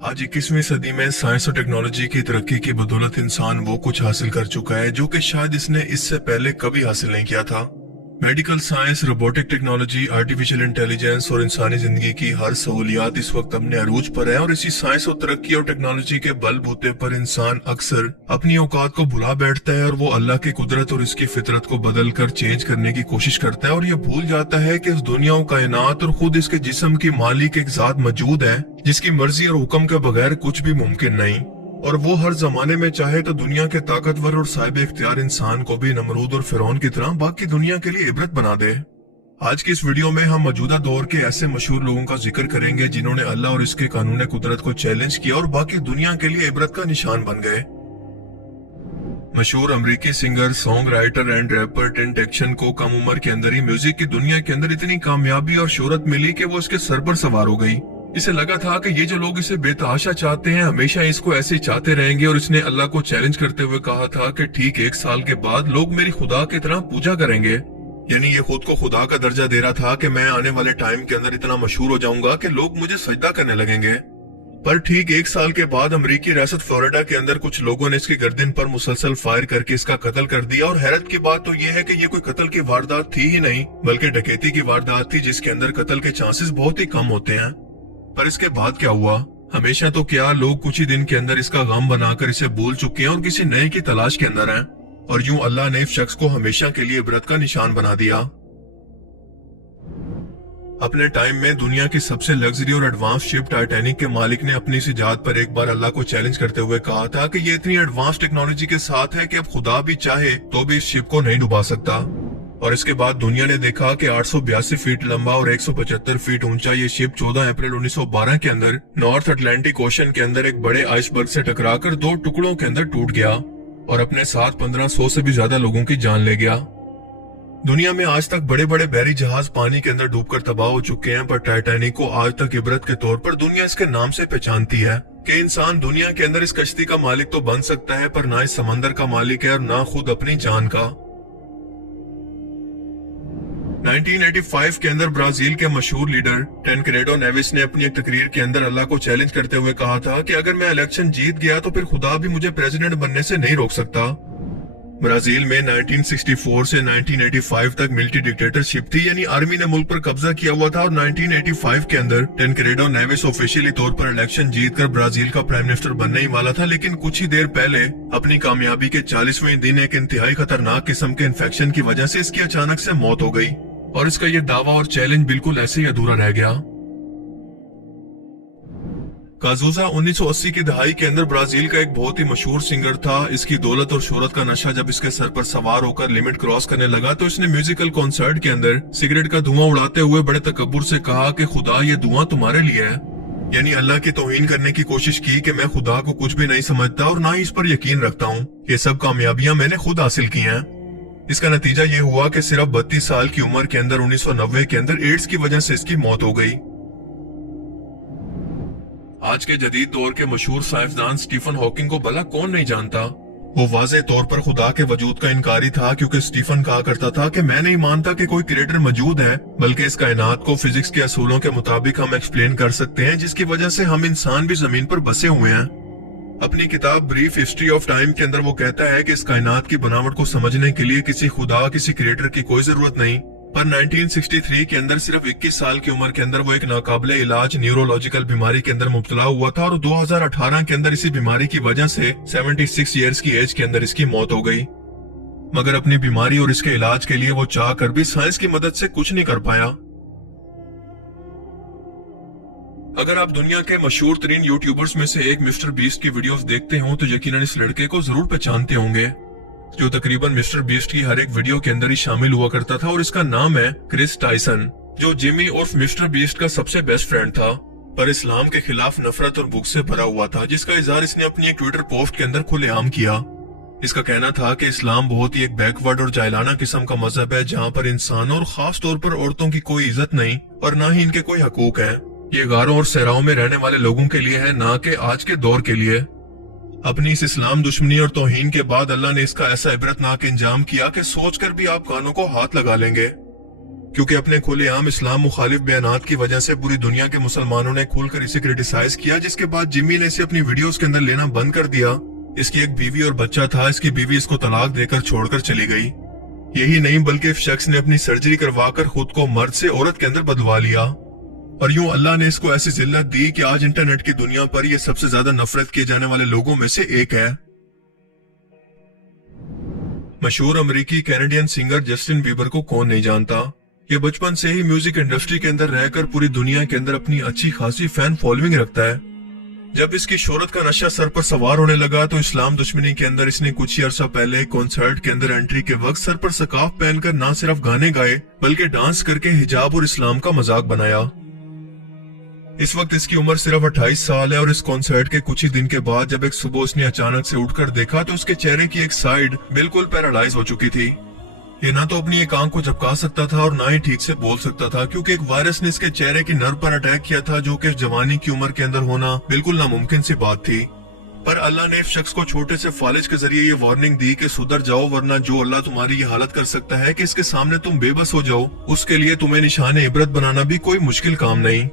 आज 21वीं सदी में साइंस और टेक्नोलॉजी की तरक्की की बदौलत इंसान वो कुछ हासिल कर चुका है जो कि शायद इसने इससे पहले कभी हासिल नहीं किया था। Medical science, robotic technology, artificial intelligence और इंसानी जिंदगी की हर सहूलियात इस वक्त अपने अरूज पर है और इसी साइंस और तरक्की और टेक्नोलॉजी के बलबूते पर इंसान अक्सर अपनी औकात को भुला बैठता है और वो अल्लाह की कुदरत और इसकी फितरत को बदल कर चेंज करने की कोशिश करता है और ये भूल जाता है कि इस दुनिया और कायनात और खुद इसके जिस्म की मालिक एक जात मौजूद है जिसकी मर्जी और हुक्म के बगैर कुछ भी मुमकिन नहीं, और वो हर जमाने में चाहे तो दुनिया के ताकतवर और साहिब इख्तियार इंसान को भी नमरूद और फिरौन की तरह बाकी दुनिया के लिए इबरत बना दे। आज की इस वीडियो में हम मौजूदा दौर के ऐसे मशहूर लोगों का जिक्र करेंगे जिन्होंने अल्लाह और इसके कानून कुदरत को चैलेंज किया और बाकी दुनिया के लिए इबरत का निशान बन गए। मशहूर अमेरिकी singer, song writer and rapper टिन टेक्शन को कम उम्र के अंदर ही म्यूजिक की दुनिया के अंदर इतनी कामयाबी और शोहरत मिली कि वो इसके सर पर सवार हो गई। इसे लगा था कि ये जो लोग इसे बेतहाशा चाहते हैं हमेशा इसको ऐसे ही चाहते रहेंगे और इसने अल्लाह को चैलेंज करते हुए कहा था कि ठीक 1 साल के बाद लोग मेरी खुदा की तरह पूजा करेंगे। यानी ये खुद को खुदा का दर्जा दे रहा था कि मैं आने वाले टाइम के अंदर इतना मशहूर हो जाऊंगा कि लोग मुझे सजदा करने लगेंगे। पर ठीक 1 साल के बाद अमेरिकी रियासत फ्लोरिडा के अंदर कुछ लोगों ने इसकी गर्दन पर मुसलसल फायर करके इसका कत्ल कर दिया। और हैरत की बात तो यह है कि ये कोई कत्ल की वारदात थी ही नहीं बल्कि डकैती की वारदात थी जिसके अंदर कत्ल के चांसेस बहुत ही कम होते हैं। पर इसके बाद क्या हुआ? हमेशा तो क्या लोग कुछ ही दिन के अंदर इसका गम बनाकर इसे भूल चुके हैं और किसी नए की तलाश के अंदर हैं, और यूं अल्लाह ने इस शख्स को हमेशा के लिए इबरत का निशान बना दिया। अपने टाइम में दुनिया की सबसे लग्जरी और एडवांस शिप टाइटैनिक के मालिक ने अपनी इस इजाद पर एक बार अल्लाह को चैलेंज करते हुए कहा था कि ये इतनी एडवांस टेक्नोलॉजी के साथ है कि अब खुदा भी चाहे तो भी इस शिप को नहीं डुबा सकता। और इसके बाद दुनिया ने देखा कि 882 फीट लंबा और 175 फीट ऊंचा ये शिप 14 अप्रैल 1912 के अंदर नॉर्थ अटलांटिक ओशन के अंदर एक बड़े आइसबर्ग से टकराकर 2 टुकड़ों के अंदर टूट गया और अपने साथ 1500 से भी ज्यादा लोगों की जान ले गया। दुनिया में आज तक बड़े बड़े बहरी जहाज पानी के अंदर डूबकर तबाह हो चुके हैं, पर टाइटैनिक को आज तक इबरत के तौर पर दुनिया इसके नाम से पहचानती है कि इंसान दुनिया के अंदर इस कश्ती का मालिक तो बन सकता है पर ना इस समंदर का मालिक है और ना खुद अपनी जान का। 1985 के अंदर ब्राजील के मशहूर लीडर टेनक्रेडो नेविस ने अपनी एक तकरीर के अंदर अल्लाह को चैलेंज करते हुए कहा था कि अगर मैं इलेक्शन जीत गया तो फिर खुदा भी मुझे प्रेसिडेंट बनने से नहीं रोक सकता। ब्राजील में 1964 से 1985 तक मिलिट्री डिक्टेटरशिप थी, यानी आर्मी ने मुल्क पर कब्जा किया हुआ था और 1985 के अंदर टेनक्रेडो नेविस ऑफिशियली तौर पर इलेक्शन जीतकर ब्राजील का प्राइम मिनिस्टर बनने ही वाला था, लेकिन कुछ ही देर पहले अपनी कामयाबी के 40वें दिन एक इंतहाई खतरनाक किस्म के इन्फेक्शन की वजह से इसकी अचानक से मौत हो गई और इसका ये दावा और चैलेंज बिल्कुल ऐसे ही अधूरा रह गया। काजूजा 1980 की दहाई के अंदर ब्राजील का एक बहुत ही मशहूर सिंगर था। इसकी दौलत और शोहरत का नशा जब इसके सर पर सवार होकर लिमिट क्रॉस करने लगा तो इसने म्यूजिकल कॉन्सर्ट के अंदर सिगरेट का धुआं उड़ाते हुए बड़े तकब्बुर से कहा कि खुदा ये धुआं तुम्हारे लिए है, यानी अल्लाह की तौहीन करने की कोशिश की कि मैं खुदा को कुछ भी नहीं समझता और ना ही इस पर यकीन रखता हूँ। ये सब कामयाबियां मैंने खुद हासिल की हैं। इसका नतीजा ये हुआ कि सिर्फ 32 साल की उम्र के अंदर 1990 के अंदर एड्स की वजह से इसकी मौत हो गई। आज के जदीद दौर के मशहूर साइंसदान स्टीफन हॉकिंग को भला कौन नहीं जानता। वो वाज़ेह तौर पर खुदा के वजूद का इनकारी था क्योंकि स्टीफन कहा करता था कि मैं नहीं मानता कि कोई क्रिएटर मौजूद है, बल्कि इस कायनात को फिजिक्स के असूलों के मुताबिक हम एक्सप्लेन कर सकते हैं, जिसकी वजह से हम इंसान भी जमीन पर बसे हुए हैं। अपनी किताब ब्रीफ हिस्ट्री ऑफ टाइम के अंदर वो कहता है कि इस कायनात की बनावट को समझने के लिए किसी खुदा, किसी क्रिएटर की कोई जरूरत नहीं। पर 1963 के अंदर सिर्फ 21 साल की उम्र के अंदर वो एक नाकाबिले इलाज न्यूरोलॉजिकल बीमारी के अंदर मुब्तला हुआ था और 2018 के अंदर इसी बीमारी की वजह से 76 ईयर्स की एज के अंदर इसकी मौत हो गई। मगर अपनी बीमारी और इसके इलाज के लिए वो चाह कर भी साइंस की मदद से कुछ नहीं कर पाया। अगर आप दुनिया के मशहूर तरीन यूट्यूबर्स में से एक मिस्टर बीस्ट की वीडियोस देखते हो तो यकीनन इस लड़के को जरूर पहचानते होंगे, जो तकरीबन मिस्टर बीस्ट की हर एक वीडियो के अंदर ही शामिल हुआ करता था, और इसका नाम है क्रिस टाइसन, जो जिमी उर्फ मिस्टर बीस्ट का सबसे बेस्ट फ्रेंड था, पर इस्लाम के खिलाफ नफरत और भूख से भरा हुआ था, जिसका इजहार इसने अपनी एक ट्विटर पोस्ट के अंदर खुलेआम किया। इसका कहना था कि इस्लाम बहुत ही एक बैकवर्ड और जाहिलाना किस्म का मजहब है जहाँ पर इंसानों और खास तौर पर औरतों की कोई इज्जत नहीं और न ही इनके कोई हकूक है। ये गारों और सहराओं में रहने वाले लोगों के लिए है, ना कि आज के दौर के लिए। अपनी इस इस्लाम दुश्मनी और तौहीन के बाद अल्लाह ने इसका ऐसा इबरतनाक इंजाम किया कि सोचकर भी आप कानों को हाथ लगा लेंगे। کیونکہ اپنے کھلے عام اسلام مخالف بیانات کی وجہ سے پوری دنیا کے مسلمانوں نے کھل کر اسے کرٹیسائز کیا، جس کے بعد جمی نے اسے اپنی ویڈیوز کے اندر لینا بند کر دیا۔ اس کی ایک بیوی اور بچہ تھا، اس کی بیوی اس کو طلاق دے کر چھوڑ کر چلی گئی۔ یہی نہیں بلکہ اس شخص نے اپنی سرجری کروا کر خود کو مرد سے عورت کے اندر بدلوا لیا، اور یوں اللہ نے اس کو ایسی ذلت دی کہ آج انٹرنیٹ کی دنیا پر یہ سب سے زیادہ نفرت کیے جانے والے لوگوں میں سے ایک ہے۔ مشہور امریکی کینیڈین سنگر جسٹن بیبر کو کون نہیں جانتا؟ یہ بچپن سے ہی میوزک انڈسٹری کے اندر رہ کر پوری دنیا کے اندر اپنی اچھی خاصی فین فالوئنگ رکھتا ہے۔ جب اس کی شہرت کا نشہ سر پر سوار ہونے لگا تو اسلام دشمنی کے اندر اس نے کچھ ہی عرصہ پہلے کنسرٹ کے اندر انٹری کے وقت سر پر سکارف پہن کر نہ صرف گانے گائے بلکہ ڈانس کر کے حجاب اور اسلام کا مذاق بنایا۔ اس وقت اس کی عمر صرف 28 سال ہے، اور اس کنسرٹ کے کچھ ہی دن کے بعد جب ایک صبح اس نے اچانک سے اٹھ کر دیکھا تو اس کے چہرے کی ایک سائیڈ بالکل پیرالائز ہو چکی تھی۔ یہ نہ تو اپنی ایک آنکھ کو جھپکا سکتا تھا اور نہ ہی ٹھیک سے بول سکتا تھا، کیونکہ ایک وائرس نے اس کے چہرے کی نرو پر اٹیک کیا تھا، جو کہ جوانی کی عمر کے اندر ہونا بالکل ناممکن سی بات تھی۔ پر اللہ نے اس شخص کو چھوٹے سے فالج کے ذریعے یہ وارننگ دی کہ سدھر جاؤ، ورنہ جو اللہ تمہاری یہ حالت کر سکتا ہے کہ اس کے سامنے تم بے بس ہو جاؤ، اس کے لیے تمہیں نشان عبرت بنانا بھی کوئی مشکل کام نہیں۔